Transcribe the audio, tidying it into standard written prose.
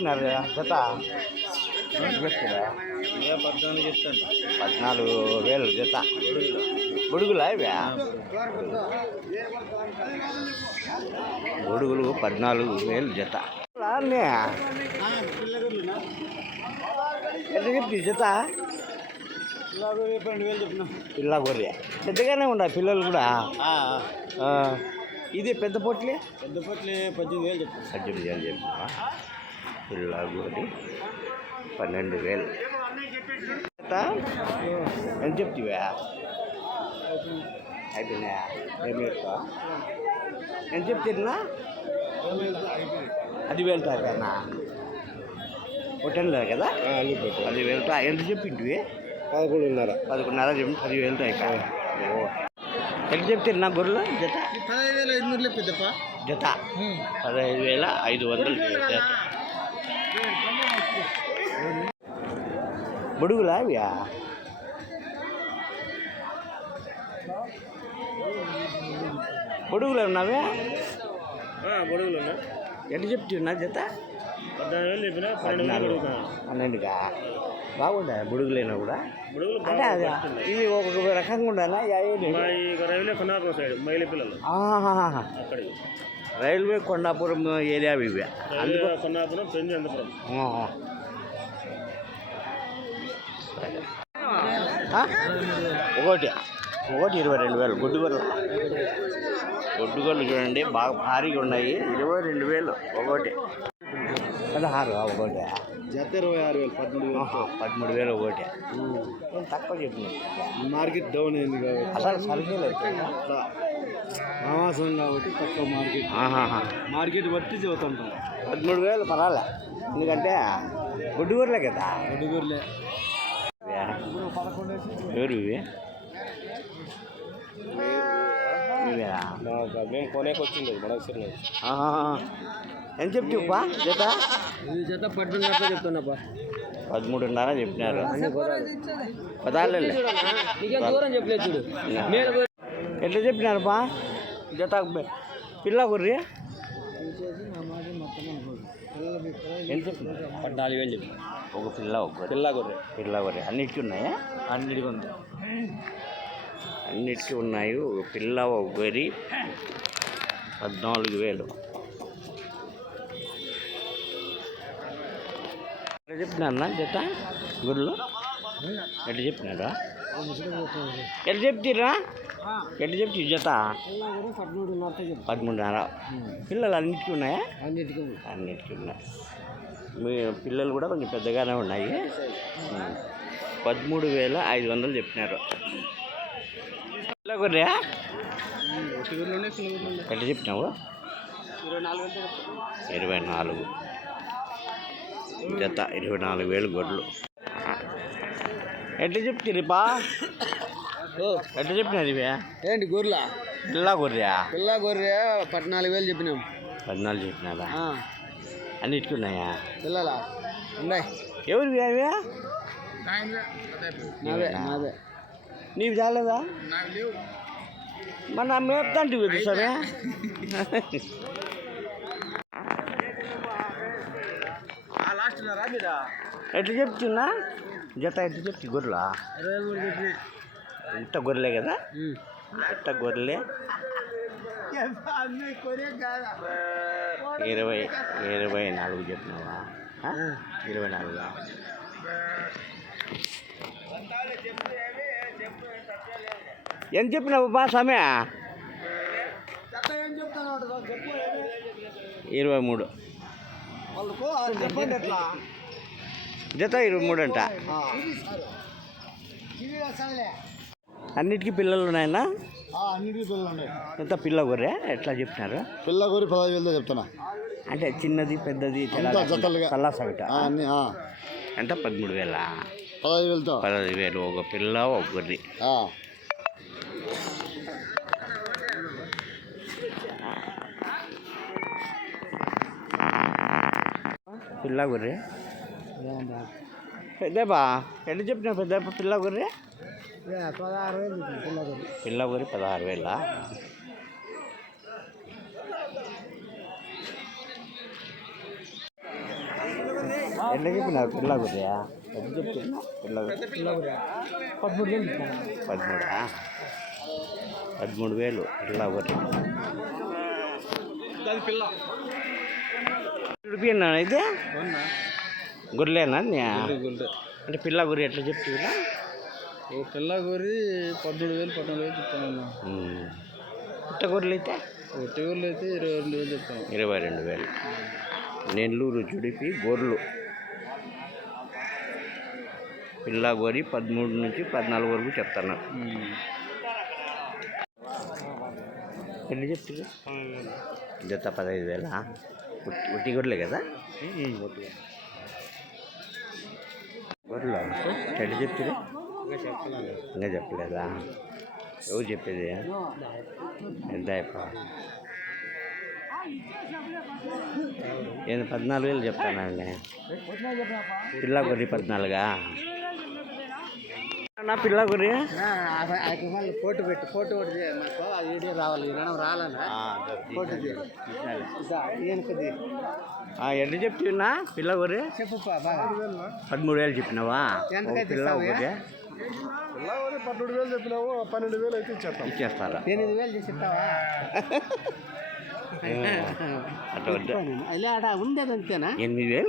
చెప్పినారు జత చెప్తారా? 14 చెప్తాను. 14,000 జత. గొడుగులా ఇవి? గొడుగులు 14,000 జత. ఎంత చెప్తి జత? 12,000 చెప్పిన. పిల్ల గొర్రె పెద్దగానే ఉన్నాయి పిల్లలు కూడా. ఇది పెద్ద పొట్లే? పెద్ద పొట్లే 18,000 చెప్తాను. 18,000 చెప్పినా. పిల్ల గొర్రె 12,000 జత. ఎంత చెప్తివా? అయిపోయినాయా? ఏమి చెప్తా? ఎంత చెప్తున్నా? 10,000 అయిపోయినా హోటల్లో కదా? 10,000. ఎంత చెప్పింటివి? 11,500 చెప్పి 10,000 అయిపోయా. ఎంత చెప్తున్నా గొర్రెలు జత? 15,500 పెద్దప్ప జత 15,500 జత. బొడుగులా ఇవి? బొడుగులు ఉన్నావే? గొడుగులు ఉన్నా. ఎంత చెప్తున్నా జత? 14,000 చెప్పిన. 12గా బాగుందా బుడుగులైనా కూడా? అంటే అది ఇది ఒక రకంగా ఉండాలా? సైడ్ మైలి పిల్లలు రైల్వే కొండాపురం ఏరియా ఇవి. కొండాపురం పెంజంతపురం. ఒకటి 22,000 గొడ్డుగొర్రెలు. గొడ్డుగొర్రెలు చూడండి బాగా భారీగా ఉన్నాయి. 22,000 ఒకటి. 16 ఒకటి. జత 26,000. 13,000 ఒకటి. తక్కువ చెప్పిన మార్కెట్ డౌన్ అయింది కాబట్టి అసలు సరిగ్గా ఆవాసం కాబట్టి తక్కువ మార్కెట్ బట్టి చదువుతుంటాం. 13,000 పర్వాలే, ఎందుకంటే గొడ్డుగొర్రెలే కదా. గొడ్డుగొర్రెలే. ఎవరు ఇవి? మేము కొనేకి వచ్చింది మనకు. ఎంత చెప్తావా జత? జత 13,500 చెప్తున్నా. 13,500 చెప్పినారు. 14 చెప్పలేదు చూడు. ఎట్లా చెప్పినారు బా జత? పిల్ల గొర్రె ఎంత చెప్పినారు? 14,000 చెప్పి. ఒక పిల్ల ఒక పిల్ల గొర్రె అన్నిటికీ ఉన్నాయా? అన్నిటికీ ఉంది. అన్నిటికీ ఉన్నాయి. ఒక పిల్ల ఒక గొర్రె 14,000. ఎట్లా చెప్పినారా జత గొర్రెలు? ఎట్లా చెప్పినారా? ఎట్లా చెప్తారా? ఎట్లా చెప్తి జత? 13,500. పిల్లలు అన్నిటికీ ఉన్నాయా? అన్నిటికీ ఉన్నాయి. మీ పిల్లలు కూడా కొంచెం పెద్దగానే ఉన్నాయి. 13,500 చెప్పినారు. పిల్ల గొర్రె ఎట్లా చెప్పినావు? 24 జత 24,000 గొర్రెలు. ఎట్లా చెప్తారు బా? ఎట్లా చెప్పినారు ఇవి? ఏంటి గొర్రెలా? పిల్ల గొర్రె 14,000 చెప్పినాం. 14 చెప్పినారా? అన్నిటికీ ఉన్నాయా? పిల్లలా ఉన్నాయి. ఎవరివి అవి? నావే. నీవు చాలేదా? మన మేపుతాంటివి సరే. ఎట్లా చెప్తున్నా జత? ఎట్లా చెప్తి గొర్రెలా? 23 చెప్పినా. ఇంత గొర్రెలే కదా? ఇంత గొర్రెలే 24 చెప్పినావా? 24. ఎంత చెప్పినావు బా సమయ? 23 జత 23 అంట. అన్నిటికీ పిల్లలు ఉన్నాయన్నా? అన్నిటికీ పిల్లలు ఉన్నాయి. ఎంత పిల్ల గొర్రె ఎట్లా చెప్తున్నారు? పిల్ల గొర్రె 15,000 చెప్తున్నా. అంటే చిన్నది పెద్దది సల్లా సగట ఎంత? 13,000. 15,000 ఒక పిల్ల ఒక గొర్రె. పిల్ల గొర్రె పెద్దబా ఎట్లా చెప్పినా? పెద్ద పిల్ల గొర్రె 16,000. పిల్ల గొర్రె 16,000. ఎంత చెప్పినారు పిల్ల గుర్రా ఎంత చెప్తున్నా పిల్ల గుర్ర 13,000 13,000 పిల్ల ఒకటి చూపినా అయితే గొర్రెలేనా అంటే పిల్ల గురి ఎట్లా చెప్తున్నా ఓ పిల్ల గొర్రె 13,000 చెప్తాను. పుట్ట గొర్రెలు అయితే ఒట్టి గొర్రెలు అయితే 22,000 చెప్తాను. 22,000 నెల్లూరు జుడిపి గొర్రెలు పిల్ల గొర్రె 13 నుంచి 14 వరకు చెప్తాను. ఎన్ని చెప్తుంది జత 15,000 ఒట్టి గొర్రెలే కదా గొర్రెలు ఎట్లా చెప్తుంది ఇంకా చెప్పలేదా ఎవరు చెప్పేది ఎంత నేను 14,000 చెప్తానండి పిల్ల గొర్రె 14 నా పిల్ల గొర్రె ఫోటో పెట్టి ఫోటో మాకు ఆ వీడియో రావాలి రావాలన్నా ఫోటో ఎంత చెప్తున్నా పిల్ల గొర్రె చెప్పు 13,000 చెప్పినావా పిల్ల గొర్రె 13,000 చెప్పినావు. 12,000 అయితే ఇచ్చేస్తారా 8,000 చేసి ఇస్తావా? అట్లా ఇలా ఉండేది అంతేనా? 8,000